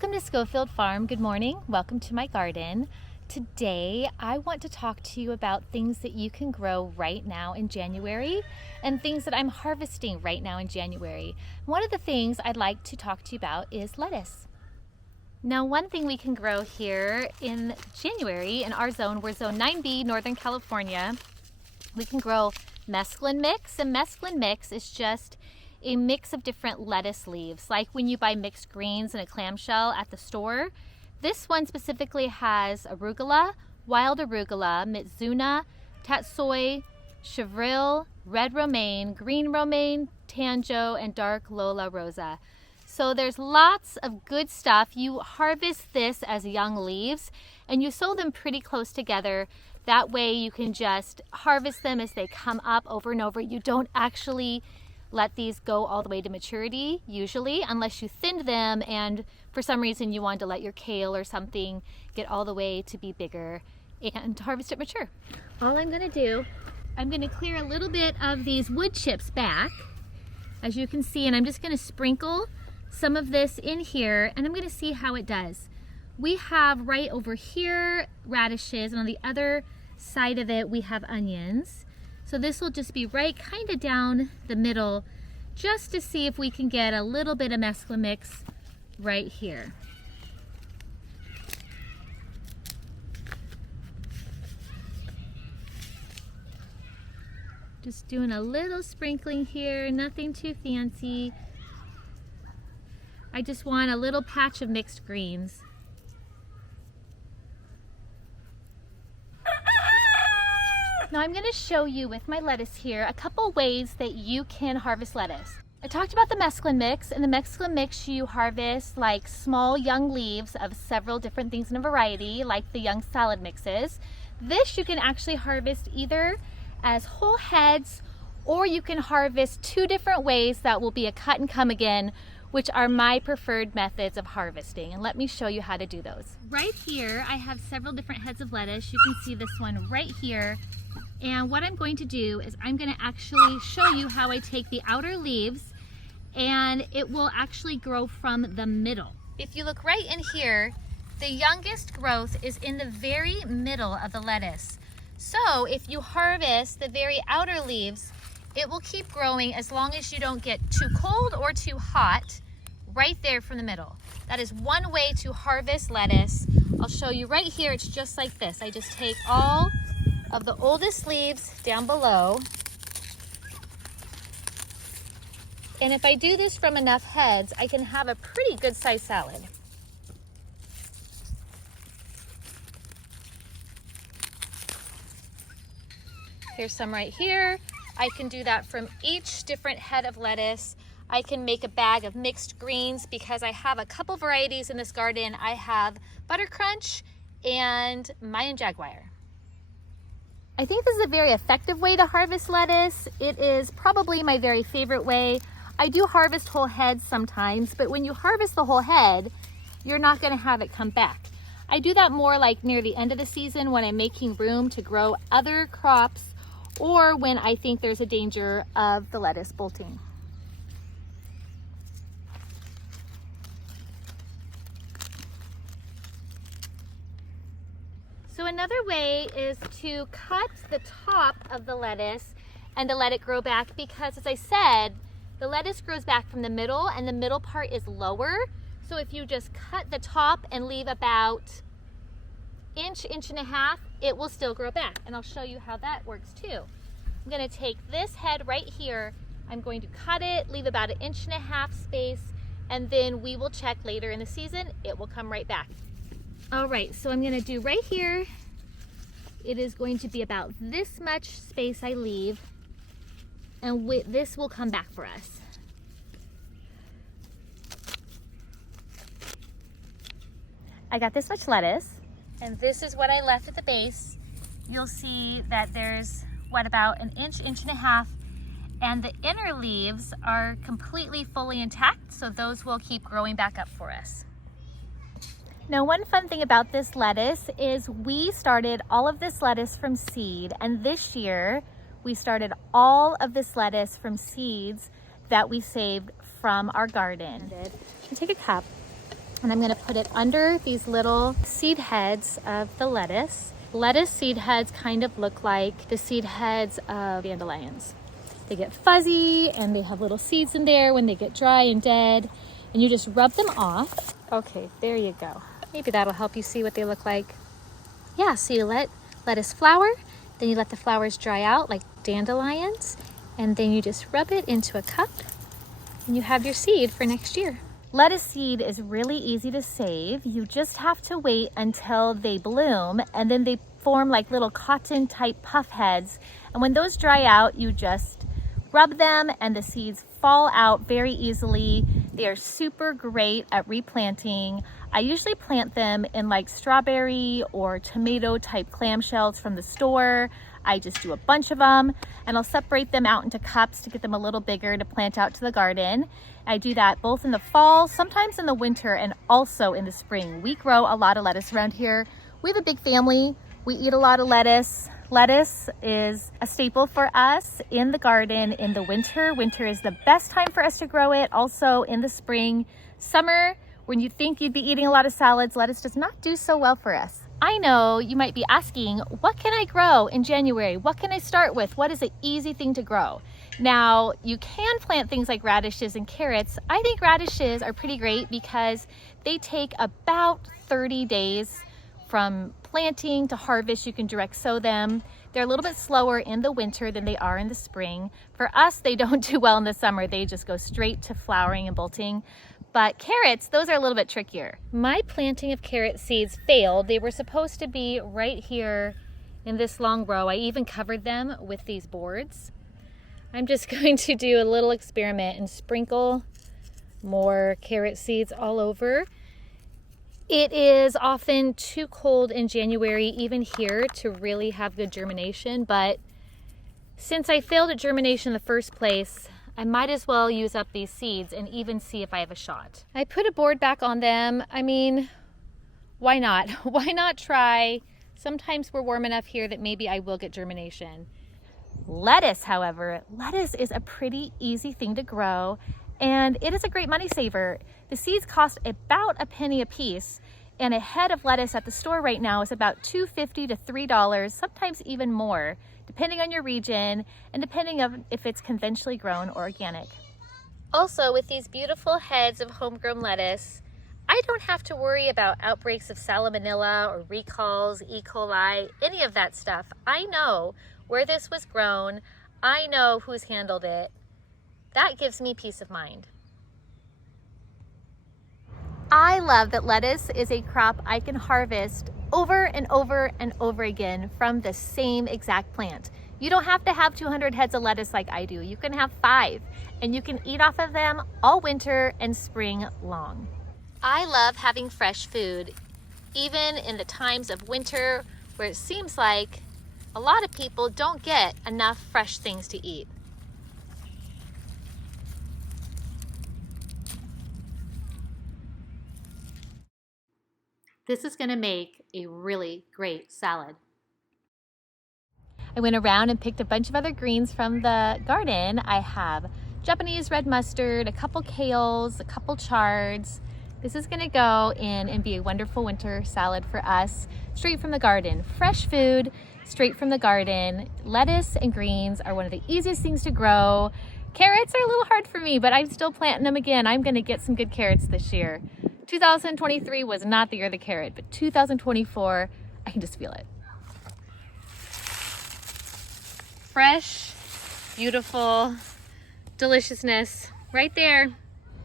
Welcome to Scofield Farm. Good morning. Welcome to my garden. Today, I want to talk to you about things that you can grow right now in January and things that I'm harvesting right now in January. One of the things I'd like to talk to you about is lettuce. Now, one thing we can grow here in January in our zone, we're zone 9B, Northern California. We can grow mesclun mix, and mesclun mix is just a mix of different lettuce leaves, like when you buy mixed greens in a clamshell at the store. This one specifically has arugula, wild arugula, mizuna, tatsoi, chevril, red romaine, green romaine, tanjo, and dark Lola rosa. So there's lots of good stuff. You harvest this as young leaves and you sow them pretty close together. That way you can just harvest them as they come up over and over. You don't actually let these go all the way to maturity, usually, unless you thinned them and for some reason you wanted to let your kale or something get all the way to be bigger and harvest it mature. All I'm gonna do, I'm gonna clear a little bit of these wood chips back, as you can see, and I'm just gonna sprinkle some of this in here and I'm gonna see how it does. We have right over here radishes, and on the other side of it we have onions. So this will just be right kind of down the middle, just to see if we can get a little bit of mesclun mix right here. Just doing a little sprinkling here, nothing too fancy. I just want a little patch of mixed greens. Now I'm going to show you with my lettuce here a couple ways that you can harvest lettuce. I talked about the mesclun mix. In the mesclun mix you harvest like small young leaves of several different things in a variety, like the young salad mixes. This you can actually harvest either as whole heads, or you can harvest two different ways that will be a cut and come again, which are my preferred methods of harvesting. And let me show you how to do those. Right here I have several different heads of lettuce. You can see this one right here. And what I'm going to do is I'm going to actually show you how I take the outer leaves and it will actually grow from the middle. If you look right in here, the youngest growth is in the very middle of the lettuce. So if you harvest the very outer leaves, it will keep growing as long as you don't get too cold or too hot right there from the middle. That is one way to harvest lettuce. I'll show you right here. It's just like this. I just take all of the oldest leaves down below. And if I do this from enough heads, I can have a pretty good sized salad. Here's some right here. I can do that from each different head of lettuce. I can make a bag of mixed greens because I have a couple varieties in this garden. I have Butter Crunch and Mayan Jaguar. I think this is a very effective way to harvest lettuce. It is probably my very favorite way. I do harvest whole heads sometimes, but when you harvest the whole head, you're not going to have it come back. I do that more like near the end of the season when I'm making room to grow other crops, or when I think there's a danger of the lettuce bolting. So another way is to cut the top of the lettuce and to let it grow back, because as I said, the lettuce grows back from the middle and the middle part is lower. So if you just cut the top and leave about inch and a half, it will still grow back. And I'll show you how that works too. I'm going to take this head right here, I'm going to cut it, leave about 1.5 inch space, and then we will check later in the season, it will come right back. All right, so I'm gonna do right here, it is going to be about this much space I leave, and this will come back for us. I got this much lettuce, and this is what I left at the base. You'll see that there's, about 1.5 inches, and the inner leaves are completely fully intact, so those will keep growing back up for us. Now, one fun thing about this lettuce is we started all of this lettuce from seed, and this year we started all of this lettuce from seeds that we saved from our garden. Take a cup And I'm gonna put it under these little seed heads of the lettuce. Lettuce seed heads kind of look like the seed heads of dandelions. They get fuzzy and they have little seeds in there when they get dry and dead. And you just rub them off. Okay, there you go. Maybe that'll help you see what they look like. Yeah, so you let lettuce flower, then you let the flowers dry out like dandelions, and then you just rub it into a cup and you have your seed for next year. Lettuce seed is really easy to save. You just have to wait until they bloom, and then they form like little cotton type puff heads. And when those dry out, you just rub them and the seeds fall out very easily. They are super great at replanting. I usually plant them in like strawberry or tomato type clamshells from the store. I just do a bunch of them and I'll separate them out into cups to get them a little bigger to plant out to the garden. I do that both in the fall, sometimes in the winter, and also in the spring. We grow a lot of lettuce around here. We have a big family. We eat a lot of lettuce. Lettuce is a staple for us in the garden in the winter. Winter is the best time for us to grow it. Also in the spring. Summer, when you think you'd be eating a lot of salads, lettuce does not do so well for us. I know you might be asking, what can I grow in January? What can I start with? What is an easy thing to grow? Now, you can plant things like radishes and carrots. I think radishes are pretty great because they take about 30 days from planting to harvest. You can direct sow them. They're a little bit slower in the winter than they are in the spring. For us, they don't do well in the summer. They just go straight to flowering and bolting. But carrots, those are a little bit trickier. My planting of carrot seeds failed. They were supposed to be right here in this long row. I even covered them with these boards. I'm just going to do a little experiment and sprinkle more carrot seeds all over. It is often too cold in January, even here, to really have good germination. But since I failed at germination in the first place, I might as well use up these seeds and even see if I have a shot. I put a board back on them. I mean, why not? Why not try? Sometimes we're warm enough here that maybe I will get germination. Lettuce, however, lettuce is a pretty easy thing to grow, and it is a great money saver. The seeds cost about a penny a piece, and a head of lettuce at the store right now is about $2.50 to $3, sometimes even more, depending on your region and depending on if it's conventionally grown or organic. Also, with these beautiful heads of homegrown lettuce, I don't have to worry about outbreaks of salmonella or recalls, E. coli, any of that stuff. I know where this was grown. I know who's handled it. That gives me peace of mind. I love that lettuce is a crop I can harvest over and over and over again from the same exact plant. You don't have to have 200 heads of lettuce like I do. You can have 5 and you can eat off of them all winter and spring long. I love having fresh food, even in the times of winter where it seems like a lot of people don't get enough fresh things to eat. This is going to make a really great salad. I went around and picked a bunch of other greens from the garden. I have Japanese red mustard, a couple kales, a couple chards. This is going to go in and be a wonderful winter salad for us, straight from the garden. Fresh food, straight from the garden. Lettuce and greens are one of the easiest things to grow. Carrots are a little hard for me, but I'm still planting them again. I'm going to get some good carrots this year. 2023 was not the year of the carrot, but 2024, I can just feel it. Fresh, beautiful deliciousness right there.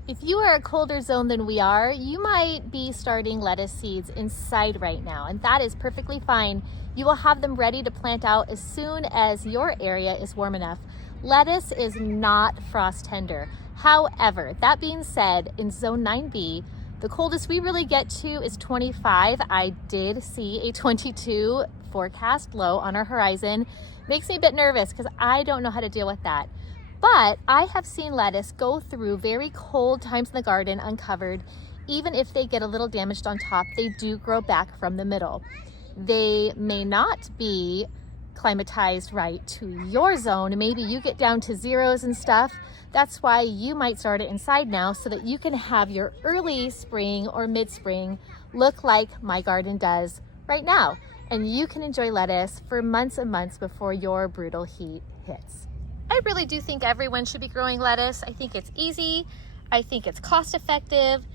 If you are a colder zone than we are, you might be starting lettuce seeds inside right now, and that is perfectly fine. You will have them ready to plant out as soon as your area is warm enough. Lettuce is not frost tender. However, that being said, in zone 9B, the coldest we really get to is 25. I did see a 22 forecast low on our horizon. Makes me a bit nervous because I don't know how to deal with that. But I have seen lettuce go through very cold times in the garden uncovered. Even if they get a little damaged on top, they do grow back from the middle. They may not be climatized right to your zone. Maybe you get down to zeros and stuff. That's why you might start it inside now, so that you can have your early spring or mid-spring look like my garden does right now. And you can enjoy lettuce for months and months before your brutal heat hits. I really do think everyone should be growing lettuce. I think it's easy. I think it's cost effective.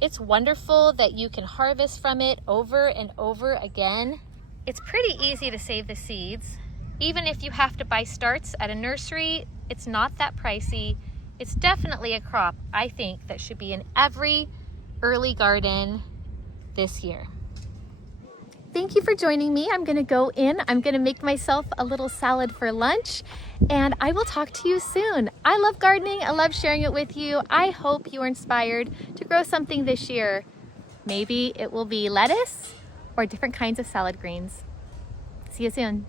It's wonderful that you can harvest from it over and over again. It's pretty easy to save the seeds. Even if you have to buy starts at a nursery, it's not that pricey. It's definitely a crop, I think, that should be in every early garden this year. Thank you for joining me. I'm gonna go in, I'm gonna make myself a little salad for lunch, and I will talk to you soon. I love gardening, I love sharing it with you. I hope you are inspired to grow something this year. Maybe it will be lettuce or different kinds of salad greens. See you soon.